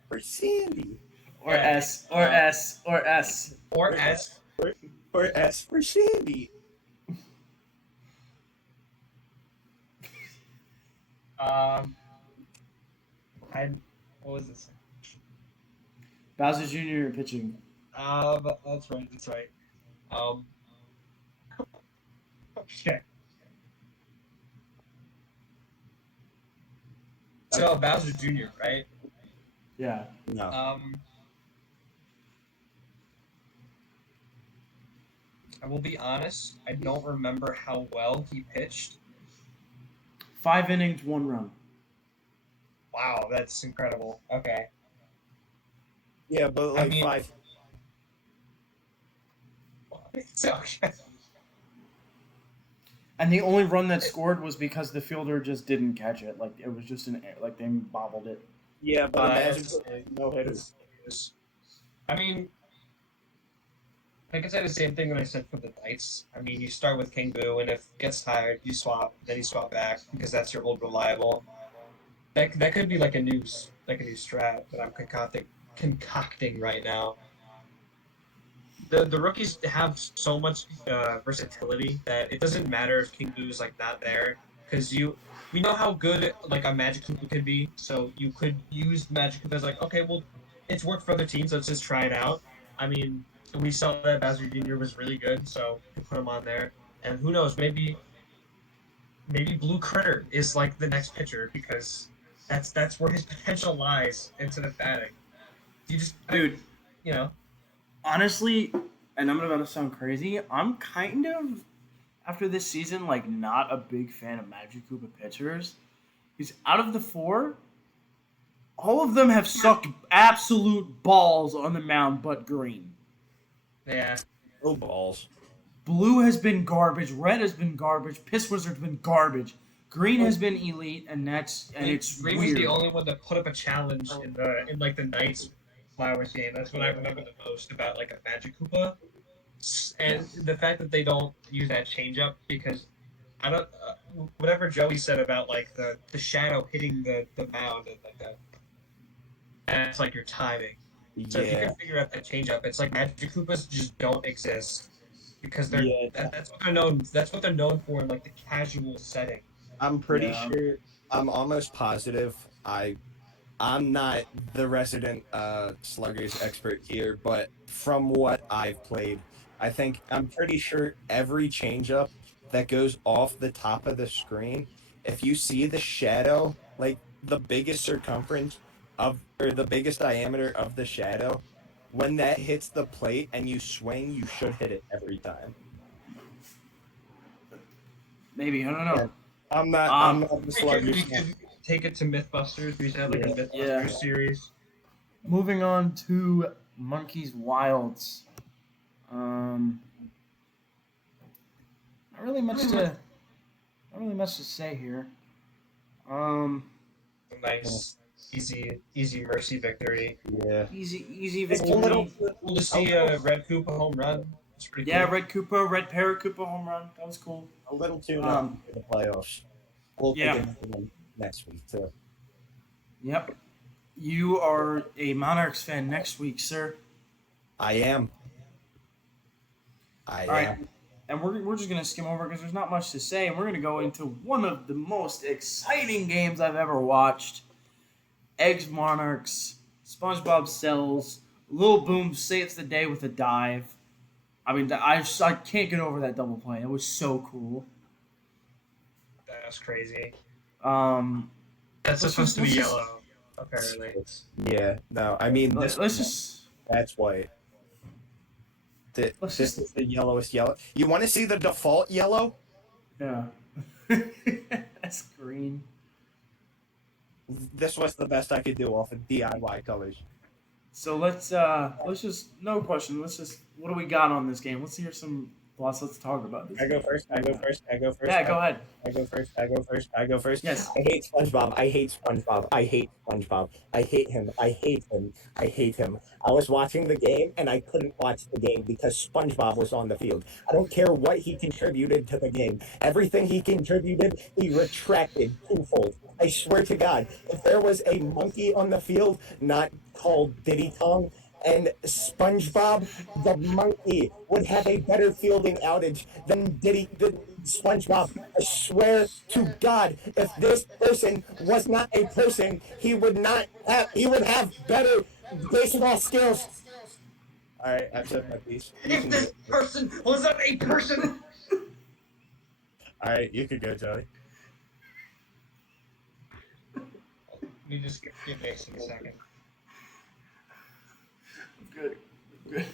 for Sandy. Or S. Or S. Or S. Or S. Or S for Sandy. What was this? Bowser Jr. pitching. That's right. Okay. So Bowser Jr., right? Yeah. No. I will be honest, I don't remember how well he pitched. 5 innings, 1 run. Wow, that's incredible. Okay. Yeah, but I like mean, 5. so, And the only run that scored was because the fielder just didn't catch it. Like it was just like they bobbled it. Yeah, but imagine it's, no hitters. I mean, I can say the same thing that I said for the Knights. I mean, you start with King Boo, and if it gets tired, you swap. Then you swap back because that's your old reliable. That could be like a new strat that I'm concocting right now. The rookies have so much versatility that it doesn't matter if King Boo's like not there because we know how good like a Magic Koopa can be. So you could use Magic Koopa as like, okay, well, it's worked for other teams. Let's just try it out. I mean, we saw that Bowser Jr. was really good, so we put him on there. And who knows, maybe Blue Critter is like the next pitcher because that's where his potential lies into the batting. You just Dude, you know honestly, and I'm about to sound crazy, I'm kind of after this season like not a big fan of Magic Koopa pitchers. Because out of the four, all of them have sucked absolute balls on the mound but Green. yeah. Oh balls. Blue has been garbage, red has been garbage, Piss Wizard's been garbage. Green has been elite, and it's Green was weird. the only one that put up a challenge in like the Knights Flowers game. That's what I remember the most about like a Magic Koopa, and the fact that they don't use that changeup because I don't whatever Joey said about like the shadow hitting the mound and like that's like your timing. So if you Yeah. can figure out that changeup, it's like Magic Koopas just don't exist because Yeah. that's what they're known. That's what they're known for in like the casual setting. I'm pretty Yeah. sure. I'm almost positive. I'm not the resident sluggers expert here, but from what I've played, I'm pretty sure every changeup that goes off the top of the screen, if you see the shadow, like the biggest circumference or the biggest diameter of the shadow, when that hits the plate and you swing, you should hit it every time. Maybe I don't Yeah. know. I'm Um, not the We sluggers. could take it to MythBusters. We used to have like a Yeah. MythBusters Yeah. series. Moving on to Monkeys Wilds. Not really much to say here. Um, Nice, easy mercy victory. Yeah. easy It's a little victory. Cool to see a Red Koopa home run. It's pretty Yeah, cool. Red Koopa, Red Parrot Koopa home run. That was cool. a little too Um, for the playoffs. We'll yeah. take another one next week too. Yep. You are a Monarchs fan next week, sir. I am. All right. And we're just going to skim over because there's not much to say. And we're going to go into one of the most exciting games I've ever watched. Eggs Monarchs, SpongeBob Cells, Lil Boom saves the day with a dive. I mean, I can't get over that double play. It was so cool. That's crazy. Um, That's Let's supposed to be just- yellow, apparently. Yeah. No, I mean let's just that's white. This Let's this just- is the yellowest yellow. You want to see the default yellow? yeah. That's green. This was the best I could do off of DIY colors. So let's just no question. What do we got on this game? Let's hear some thoughts. Let's talk about this. I go first. I go first. I go first. Yeah, go ahead. I go first. I go first. I go first. Yes. I hate SpongeBob. I hate SpongeBob. I hate SpongeBob. I hate him. I hate him. I hate him. I was watching the game and I couldn't watch the game because SpongeBob was on the field. I don't care what he contributed to the game. Everything he contributed, he retracted twofold. I swear to God, if there was a monkey on the field, not called Diddy Kong, and SpongeBob the monkey would have a better fielding outage than SpongeBob. I swear to God, if this person was not a person, he would have better baseball skills. All right, I've said my piece. If this person was not a person! All right, you could go, Joey. You just give Mason a second. Good. Good.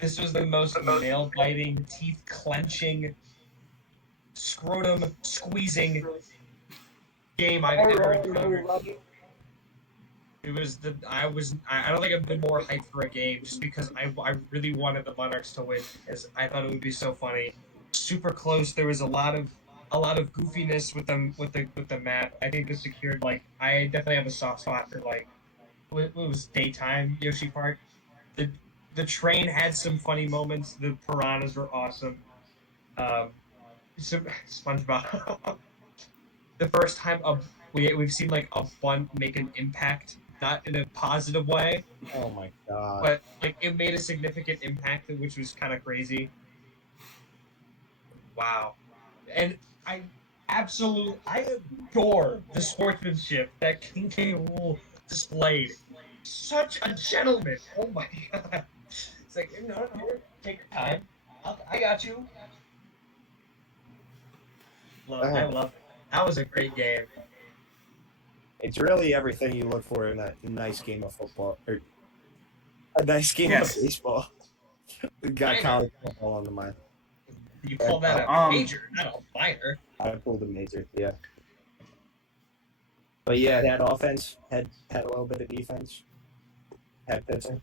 This was the most nail-biting, teeth-clenching, scrotum-squeezing game I've ever encountered. It was the I don't think I've been more hyped for a game just because I really wanted the Monarchs to win because I thought it would be so funny. Super close. There was a lot of goofiness with the map. I think this secured like I definitely have a soft spot for like what was daytime Yoshi Park. The the train had some funny moments. The piranhas were awesome. Um, SpongeBob. The first time we've seen like a bun make an impact, not in a positive way, Oh my god. but like it made a significant impact, which was kind of crazy. Wow, and I adore the sportsmanship that King K. Rool displayed. Such a gentleman. Oh my god. It's like no, no, take your time. I got you. I Uh, love it. That was a great game. it's really everything you look for in a nice game of football or a nice game of Yes. baseball. We got Minor. college football on the mind. You call that a major, not a minor. I pulled a major, yeah. But yeah, that offense had a little bit of defense. Had pitching.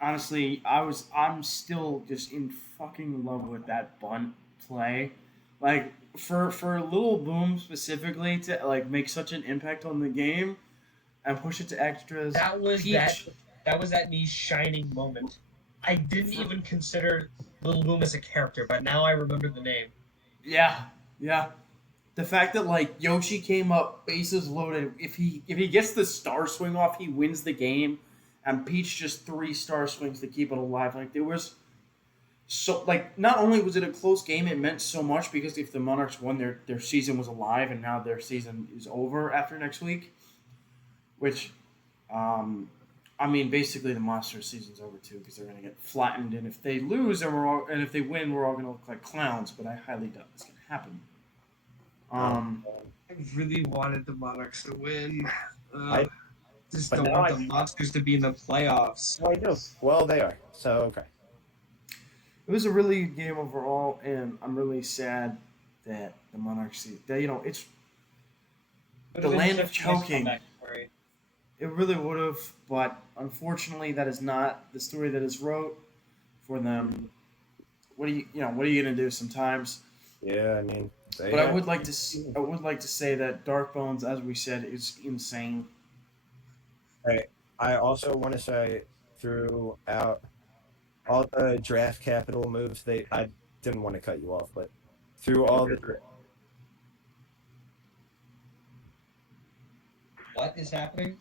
Honestly, I'm still just in fucking love with that bunt play. Like for Little Boom specifically to like make such an impact on the game and push it to extras. That was that. Peach, That was that niche shining moment. I didn't for, even consider Little Boom as a character, but now I remember the name. yeah, yeah. The fact that like Yoshi came up bases loaded, if he gets the star swing off, he wins the game, and Peach just 3 star swings to keep it alive. Like there was so like not only was it a close game, it meant so much because if the Monarchs won, their season was alive, and now their season is over after next week. Which, um, I mean, basically the Monsters season's over too because they're gonna get flattened, and if they lose, and if they win, we're all gonna look like clowns. But I highly doubt that's gonna happen. Um, I really wanted the Monarchs to win. I, Just but don't now want I, the Monsters to be in the playoffs. I do. Well, they are. So okay. it was a really good game overall, and I'm really sad that the Monarchs, that it's Would the have been land such of a nice choking. comeback story. It really would have, but unfortunately, that is not the story that is wrote for them. What are you gonna do sometimes? Yeah, I mean, they But I have, would like to I would like to say that Dark Bones, as we said, is insane. I also want to say throughout all the draft capital moves, I didn't want to cut you off, but through all the What is happening?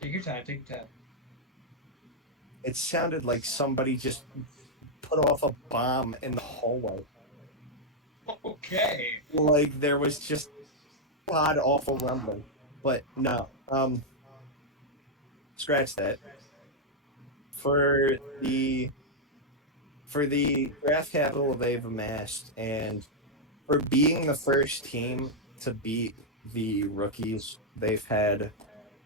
Take your time. Take your time. it sounded like somebody just put off a bomb in the hallway. Okay. Like there was just god awful rumbling. But no, scratch that. For the for the draft capital they've amassed and for being the first team to beat the rookies, they've had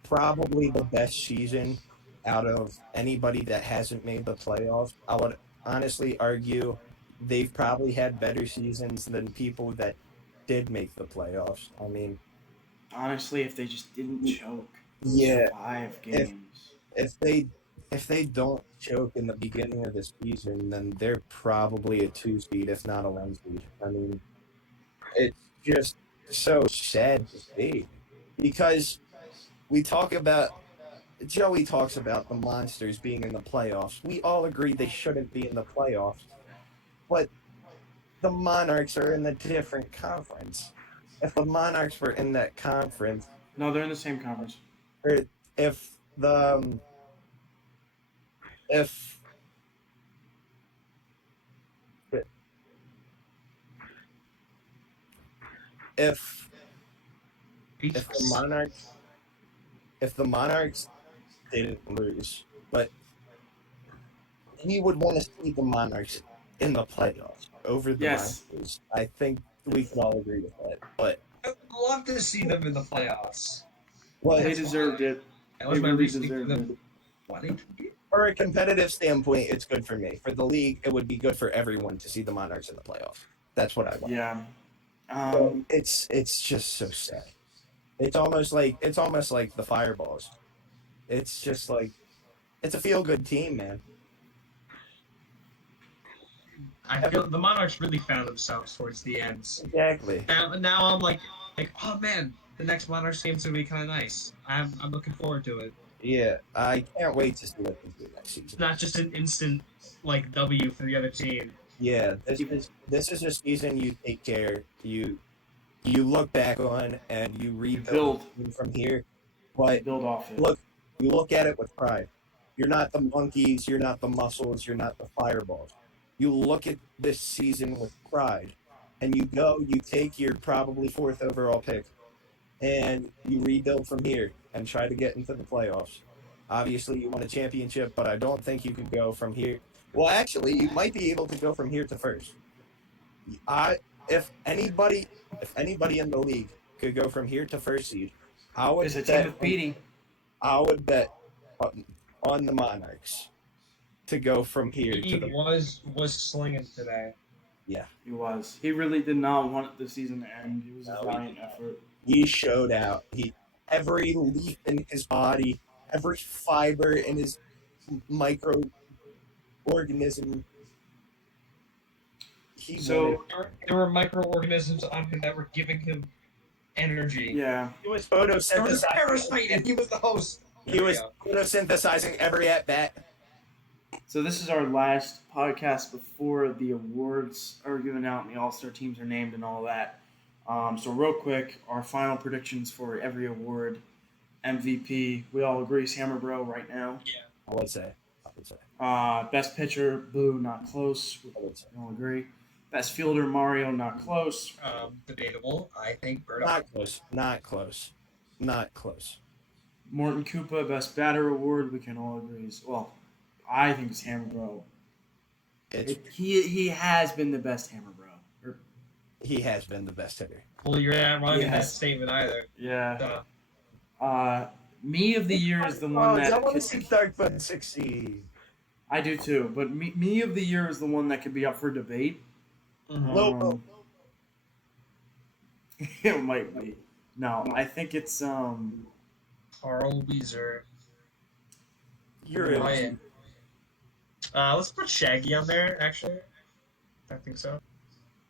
probably the best season out of anybody that hasn't made the playoffs. I would honestly argue they've probably had better seasons than people that did make the playoffs. I mean, Honestly, if they just didn't choke those yeah, 5 games. if they if they don't choke in the beginning of the season, then they're probably a 2 seed, if not a 1 seed. I mean, it's just so sad to see because we talk about Joey talks about the monsters being in the playoffs. We all agree they shouldn't be in the playoffs, but the Monarchs are in a different conference. If the Monarchs were in that conference, No, they're in the same conference. or if the if if if the Monarchs if the Monarchs didn't lose, but we would want to see the Monarchs in the playoffs over the Yes. Monsters. I think we can all agree with that. But I would love to see them in the playoffs. what They That's deserved why- it. That was They my really reasoning for deserved them it. wanting to get. for a competitive standpoint, it's good for me. For the league, it would be good for everyone to see the Monarchs in the playoffs. That's what I want. Yeah. So it's just so sad. it's almost like the Fireballs. It's just like it's a feel good team, man. I feel the Monarchs really found themselves towards the end. Exactly. Now I'm like, oh man, the next Monarchs game's gonna be kind of nice. I'm looking forward to it. Yeah, I can't wait to see what they do next season. Not just an instant like W for the other team. Yeah, this is a season you take care. You look back on and you rebuild from here. But build off it. look, you look at it with pride. You're not the Monkeys, you're not the Muscles, you're not the Fireballs. You look at this season with pride, and you take your probably fourth overall pick, and you rebuild from here and try to get into the playoffs. Obviously, you want a championship, but I don't think you could go from here. Well, actually, you might be able to go from here to first. I if anybody in the league could go from here to first seed, I would It's a team bet with Petey. I would bet on the Monarchs to go from here to He the was slinging today. He was. He really did not want the season to end. It was a No, he valiant did not. effort. He showed out. Every leaf in his body, every fiber in his microorganism. So There were microorganisms on him that were giving him energy. yeah, he was There was photosynthesizing. a parasite, and he was the host. He was photosynthesizing every at bat. so this is our last podcast before the awards are given out and the All-Star teams are named and all that. So real quick, our final predictions for every award. MVP, we all agree is Hammer Bro right now. I would say. Best pitcher, Boo, not close. We I would say. all agree. Best fielder, Mario, not close. Debatable. I think Bird. Not close. Not close. Not close. Morton Koopa, best batter award, we can all agree is, well, I think it's Hammer Bro. He has been the best Hammer Bro. He has been the best hitter. Well, you're not wrong in that Yes. statement either. Yeah. Duh. Me of the year is the one that I want to could, see Darkbun succeed. I do too, but me of the year is the one that could be up for debate. Lobo. It might be. No, I think it's Carl Weezer. You're Ryan. Let's put Shaggy on there. Actually, I think so.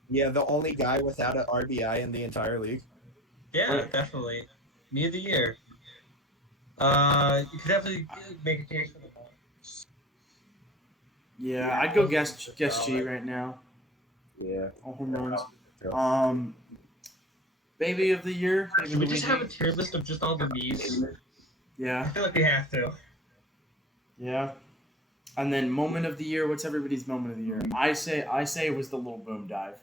Yeah, the only guy without an RBI in the entire league. Yeah, Right. definitely. Me of the year. You could definitely make a case for the Bucks. yeah, I'd go guess G right now. Yeah. All home runs. Yeah. Baby of the year. Should we just have a tier list of just all the me's? I Yeah, feel like we have to. yeah. And then moment of the year. What's everybody's moment of the year? I say it was the little boom dive.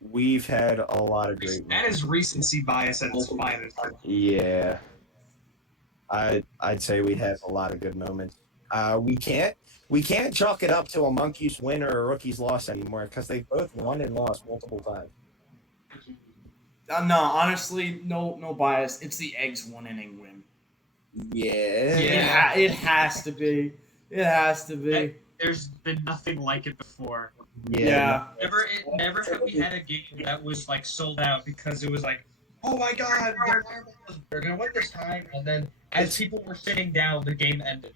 We've had a lot of great That is recency bias at its finest. Yeah. I'd say we have a lot of good moments. We can't chalk it up to a Monkeys win or a Rookies loss anymore because they both won and lost multiple times. No, honestly, no bias. It's the Eggs 1 inning win. Yeah. Yeah. It has to be. It has to be. There's been nothing like it before. Yeah. Never have we had a game that was like sold out because it was like, oh my god, they're gonna win this time, and then as people were sitting down, the game ended.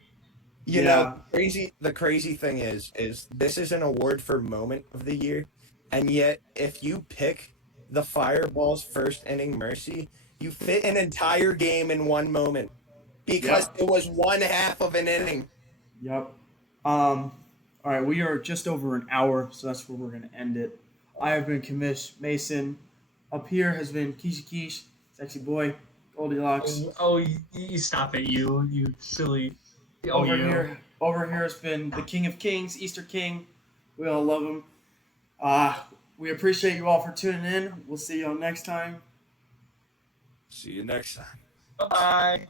You Yeah. know, the crazy thing is this is an award for moment of the year, and yet if you pick the Fireball's first inning mercy, you fit an entire game in one moment because it was one half of an inning. Yep. All right, we are just over an hour, so that's where we're going to end it. I have been Kamish Mason. Up here has been Keisha Keish, Sexy Boy, Goldilocks. Oh, you stop it, you silly. Oh, Over you. here has been the King of Kings, Easter King. We all love him. We appreciate you all for tuning in. We'll see y'all next time. See you next time. Bye.